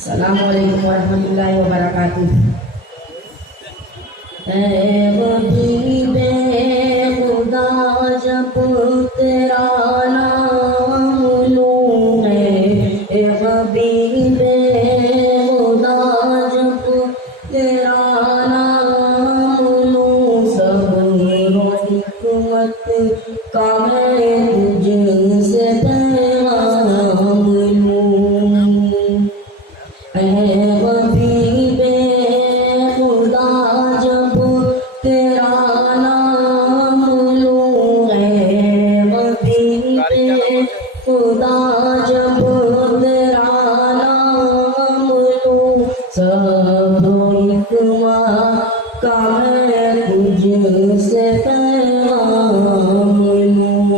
Assalamualaikum warahmatullahi wabarakatuh. हबीबे खुदा जब तेरा नाम लूं हबीबे खुदा जब तेरा नाम लूं सब हिकमत का मैं तुझसे पैगाम लूं हबीबे खुदा जब तेरा नाम लूं हबीबे खुदा जब तेरा नाम लूं सब हिकमत का मैं तुझसे पैगाम लूं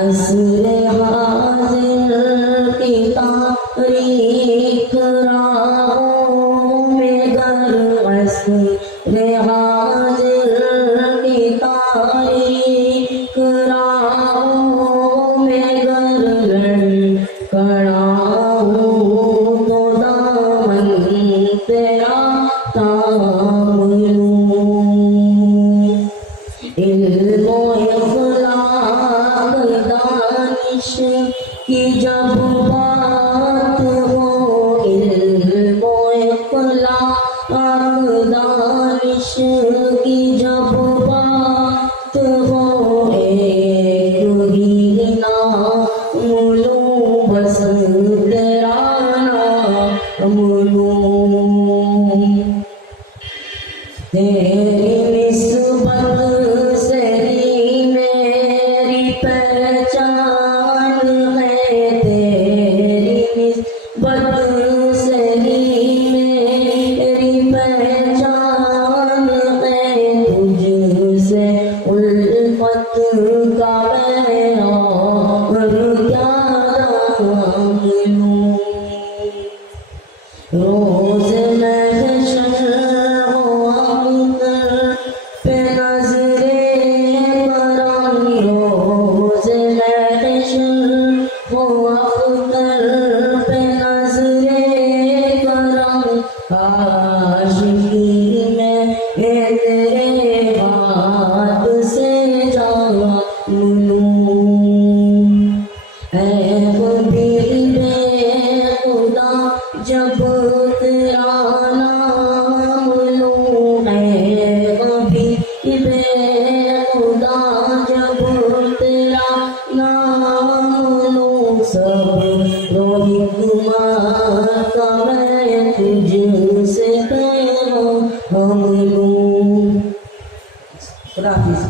असरे हाजिर की तारीख राहों में गर असरे हाजिर की तारीख राहों में गर लड़खड़ाऊं तो दामन तेरा थाम लूं इल्मो इखलाक दानिश की जब बात हो इल्मो इखलाक दानिश की जब बात हो एक ही नाम लूं बस तेरा नाम लूं तेरी निस्बत से ही मेरी पहचान है तेरी निस्बत से ही मेरी पहचान है तुझसे उल्फत का मैं और क्या नाम लूं रोज महशर पे नजरे करम रोज महशर हो अख्तर पे नजरे करम आशिकी में तेरे हाथ से जाम लूं हबीबे खुदा जब तेरा नाम लूं हबीबे खुदा जब तेरा नाम लूं सब हिकमत का मैं तुझसे पैगाम लूं। खुदा हाफिज़।